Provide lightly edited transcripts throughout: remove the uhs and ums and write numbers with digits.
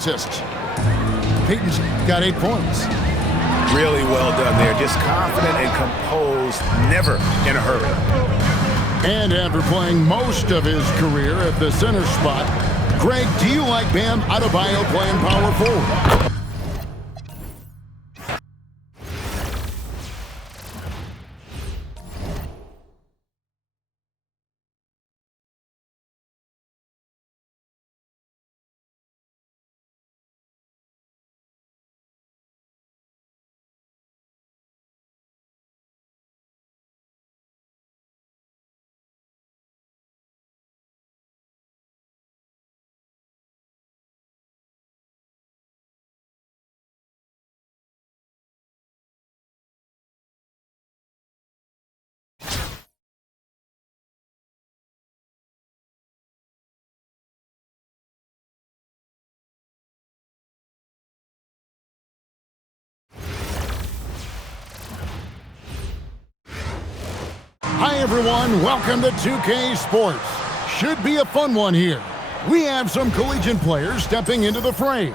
assists. Peyton's got 8 points. Really well done there. Just confident and composed, never in a hurry. And after playing most of his career at the center spot, Greg, do you like Bam Adebayo playing power forward? Hi everyone, welcome to 2K Sports. Should be a fun one here. We have some collegiate players stepping into the fray.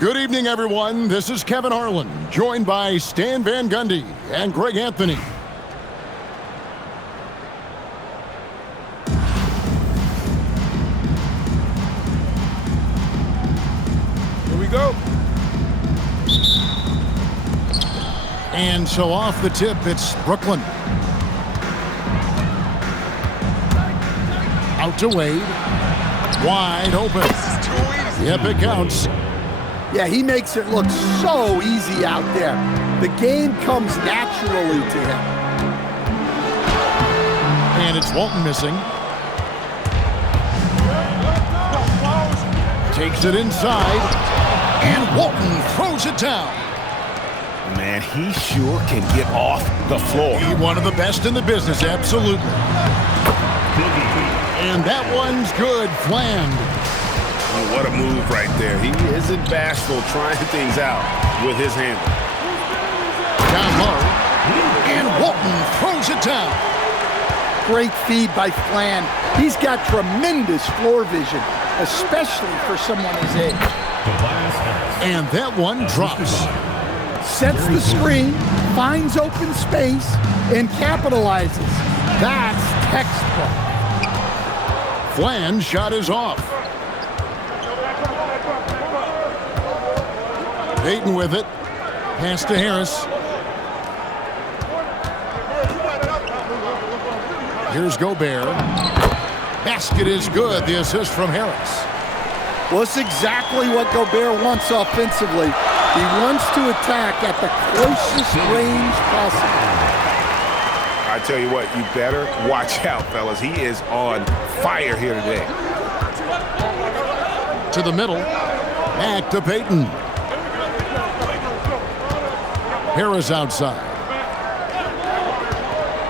Good evening everyone, this is Kevin Harlan, joined by Stan Van Gundy and Greg Anthony. Here we go. And so off the tip, it's Brooklyn. Out to Wade. Wide open. Yep, it counts. Yeah, he makes it look so easy out there. The game comes naturally to him. And it's Walton missing. Takes it inside. And Walton throws it down. Man, he sure can get off the floor. He one of the best in the business, absolutely. And that one's good, Fland. Oh, what a move right there. He isn't bashful trying things out with his hand. Down low. And Walton throws it down. Great feed by Fland. He's got tremendous floor vision, especially for someone his age. And that one drops. Sets the screen, finds open space, and capitalizes. That's textbook. Fland's shot is off. Peyton with it. Pass to Harris. Here's Gobert. Basket is good. The assist from Harris. Well, it's exactly what Gobert wants offensively. He wants to attack at the closest range possible. I tell you what, you better watch out, fellas. He is on fire here today. To the middle. Back to Peyton. Harris outside.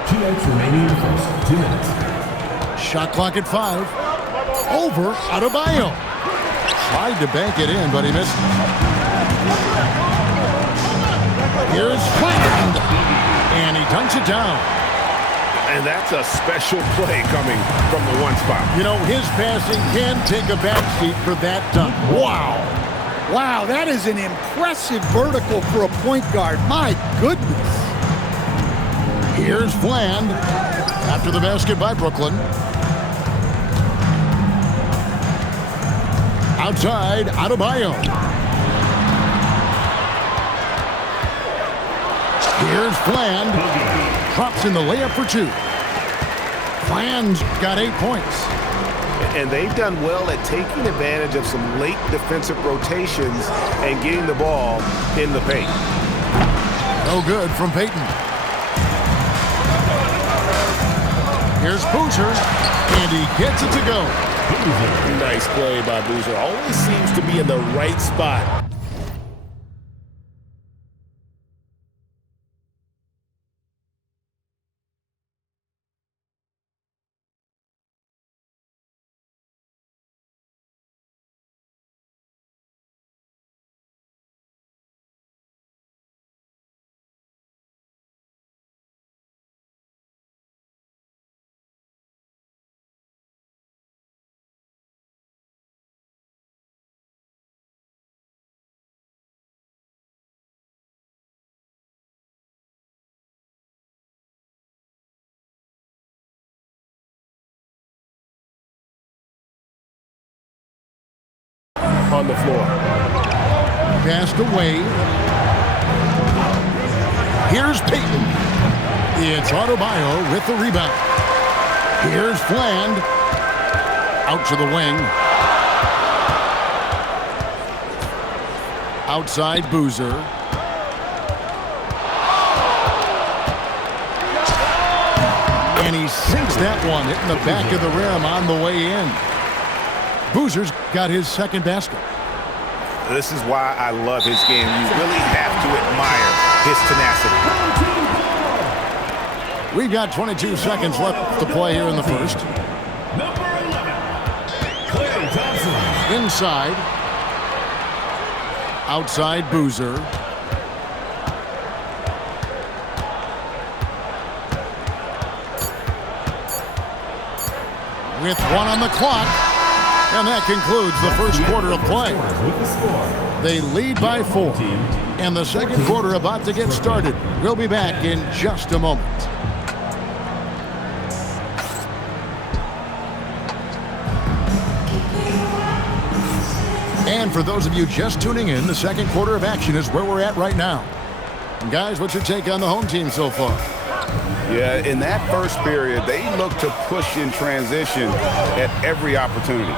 2 minutes remaining in the first. 2 minutes. Shot clock at 5. Over Adebayo. Tried to bank it in, but he missed. Here's Fland. And he dunks it down. And that's a special play coming from the one spot. You know, his passing can take a backseat for that dunk. Wow. Wow, that is an impressive vertical for a point guard. My goodness. Here's Fland after the basket by Brooklyn. Outside, Adebayo. Here's Fland. Drops in the layup for 2. Fland's got 8 points. And they've done well at taking advantage of some late defensive rotations and getting the ball in the paint. No good from Peyton. Here's Boozer, and he gets it to go. Nice play by Boozer. Always seems to be in the right spot. on the floor. Passed away. Here's Payton. It's Adebayo with the rebound. Here's Fland. Out to the wing. Outside Boozer. And he sinks that one, hitting the back of the rim on the way in. Boozer's got his second basket. This is why I love his game. You really have to admire his tenacity. We've got 22 seconds left to play here in the first. Number 11, Klay Thompson. Inside. Outside Boozer. With one on the clock. And that concludes the first quarter of play. They lead by 4. And the second quarter about to get started. We'll be back in just a moment. And for those of you just tuning in, the second quarter of action is where we're at right now. And guys, what's your take on the home team so far? Yeah, in that first period, they looked to push in transition at every opportunity.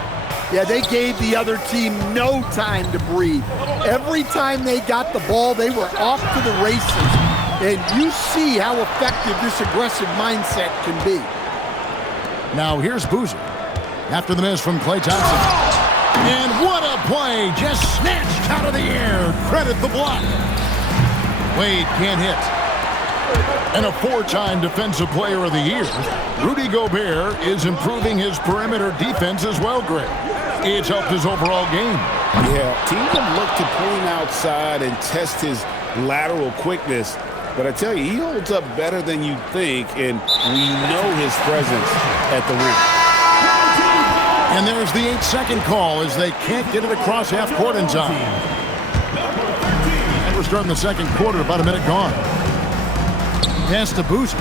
Yeah, they gave the other team no time to breathe. Every time they got the ball, they were off to the races. And you see how effective this aggressive mindset can be. Now here's Boozer. After the miss from Klay Thompson. And what a play! Just snatched out of the air. Credit the block. Wade can't hit. And a 4-time Defensive Player of the Year, Rudy Gobert is improving his perimeter defense as well, Greg. It's helped his overall game. Yeah, teams have looked to pull him outside and test his lateral quickness. But I tell you, he holds up better than you think, and we know his presence at the rim. And there's the 8-second call as they can't get it across half court in time. And we're starting the second quarter, about a minute gone. Pass to Boozer.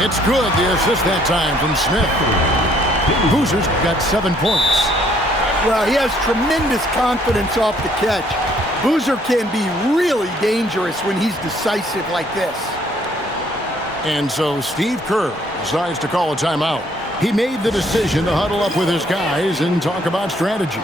It's good, the assist that time from Smith. Boozer's got 7 points. Well, he has tremendous confidence off the catch. Boozer can be really dangerous when he's decisive like this. And so Steve Kerr decides to call a timeout. He made the decision to huddle up with his guys and talk about strategy.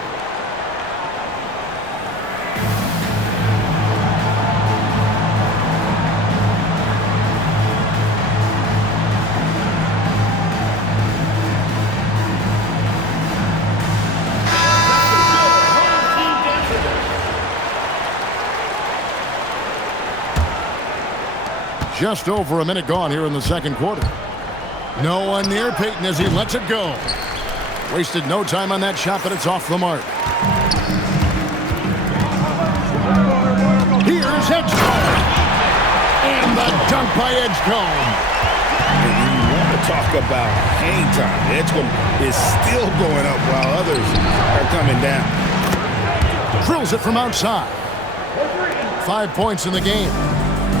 Just over a minute gone here in the second quarter. No one near Payton as he lets it go. Wasted no time on that shot, but it's off the mark. Here's Edgecombe. And the dunk by Edgecombe. And you want to talk about hang time. Edgecombe is still going up while others are coming down. Drills it from outside. 5 points in the game.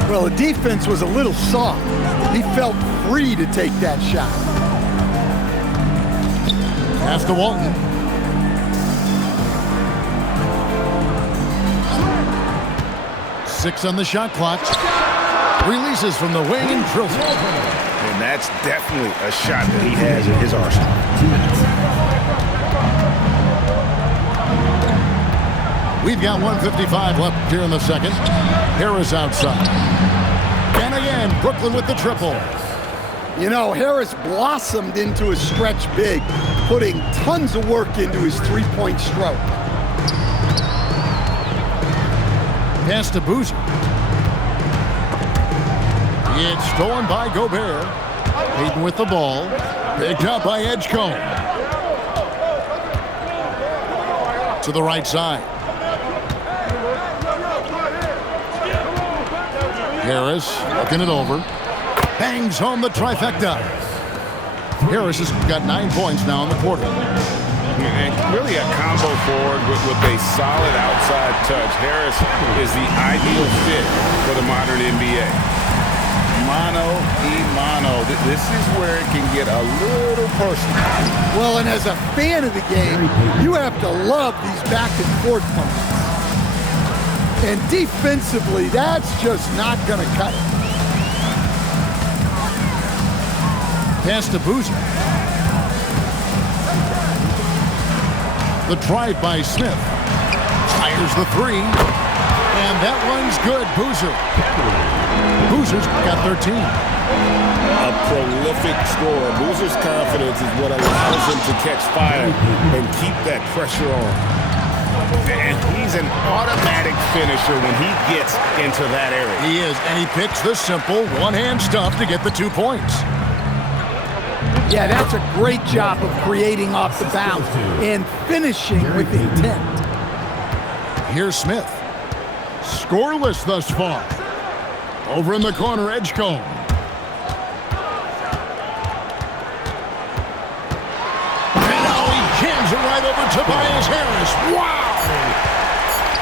Well, the defense was a little soft. He felt free to take that shot. Pass to Walton. Six on the shot clock. Releases from the wing and drills it. And that's definitely a shot that he has in his arsenal. We've got 1:55 left here in the second. Harris outside. And again, Brooklyn with the triple. You know, Harris blossomed into a stretch big, putting tons of work into his three-point stroke. Pass to Boozer. It's stolen by Gobert. Payton with the ball. Picked up by Edgecombe. To the right side. Harris looking it over. Bangs home the trifecta. Harris has got 9 points now in the quarter. And really a combo forward with a solid outside touch. Harris is the ideal fit for the modern NBA. Mano y mano. This is where it can get a little personal. Well, and as a fan of the game, you have to love these back-and-forth moments. And defensively, that's just not going to cut it. Pass to Boozer. The drive by Smith. Fires the three. And that one's good. Boozer's got 13. A prolific scorer. Boozer's confidence is what allows him to catch fire and keep that pressure on. And he's an automatic finisher when he gets into that area. He is, and he picks the simple one-hand stuff to get the 2 points. Yeah, that's a great job of creating off the bounce and finishing with intent. Here's Smith. Scoreless thus far. Over in the corner, Edgecombe. And now he jams it right over Tobias Harris. Wow!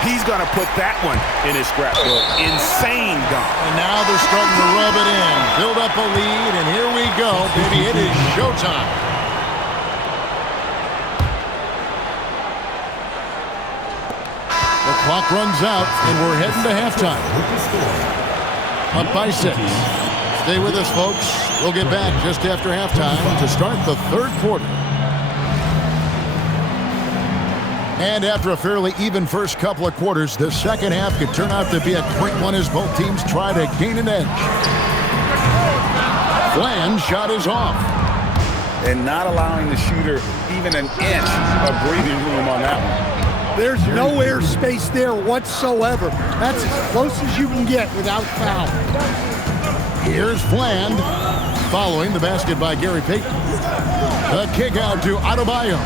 He's going to put that one in his scrapbook. Insane dunk. And now they're starting to rub it in. Build up a lead, and here we go, baby. It is showtime. The clock runs out, and we're heading to halftime. Up by 6. Stay with us, folks. We'll get back just after halftime to start the third quarter. And after a fairly even first couple of quarters, the second half could turn out to be a quick one as both teams try to gain an edge. Flan's shot is off. And not allowing the shooter even an inch of breathing room on that one. There's no airspace there whatsoever. That's as close as you can get without foul. Here's Flan, following the basket by Gary Payton. The kick out to Adebayo.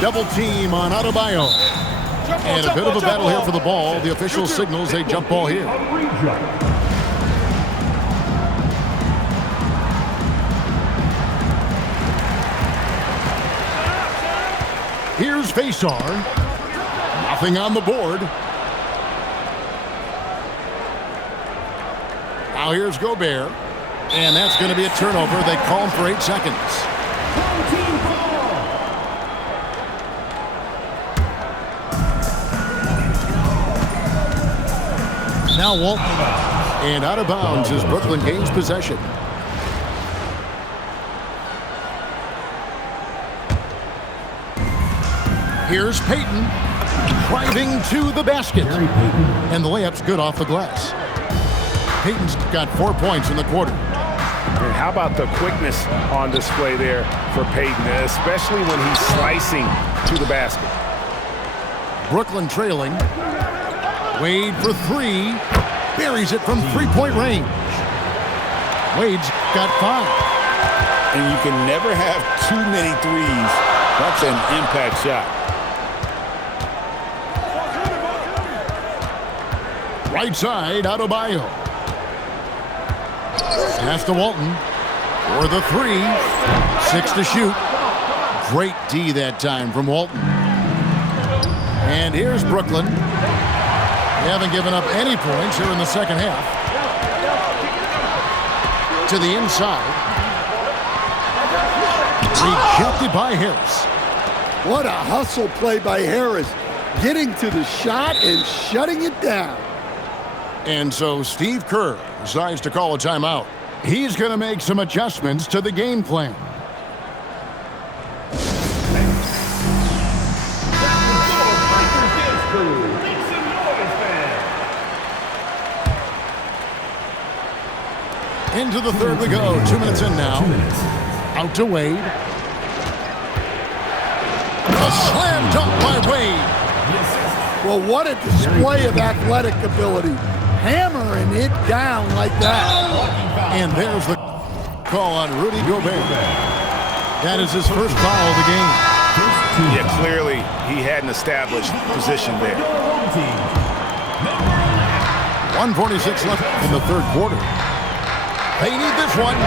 Double team on Adebayo. And a bit of a battle here for the ball. The official signals a jump ball here. Here's Faisar. Nothing on the board. Now here's Gobert. And that's going to be a turnover. They call him for 8 seconds. Now Walton. And out of bounds as Brooklyn gains possession. Here's Payton. Driving to the basket. And the layup's good off the glass. Payton's got 4 points in the quarter. And how about the quickness on display there for Payton, especially when he's slicing to the basket. Brooklyn trailing. Wade for 3. Buries it from three-point range. Wade's got 5. And you can never have too many threes. That's an impact shot. Right side, Adebayo. Pass to Walton for the 3. 6 to shoot. Great D that time from Walton. And here's Brooklyn. They haven't given up any points here in the second half. To the inside. Rejected by Harris. What a hustle play by Harris. Getting to the shot and shutting it down. And so Steve Kerr decides to call a timeout. He's going to make some adjustments to the game plan. Into the third we go. 2 minutes in now. Out to Wade. A slam dunk by Wade. Well, what a display of athletic ability. Hammering it down like that. And there's the call on Rudy Gobert. That is his first foul of the game. Yeah, clearly he had an established position there. 1:46 left in the third quarter. They need this one.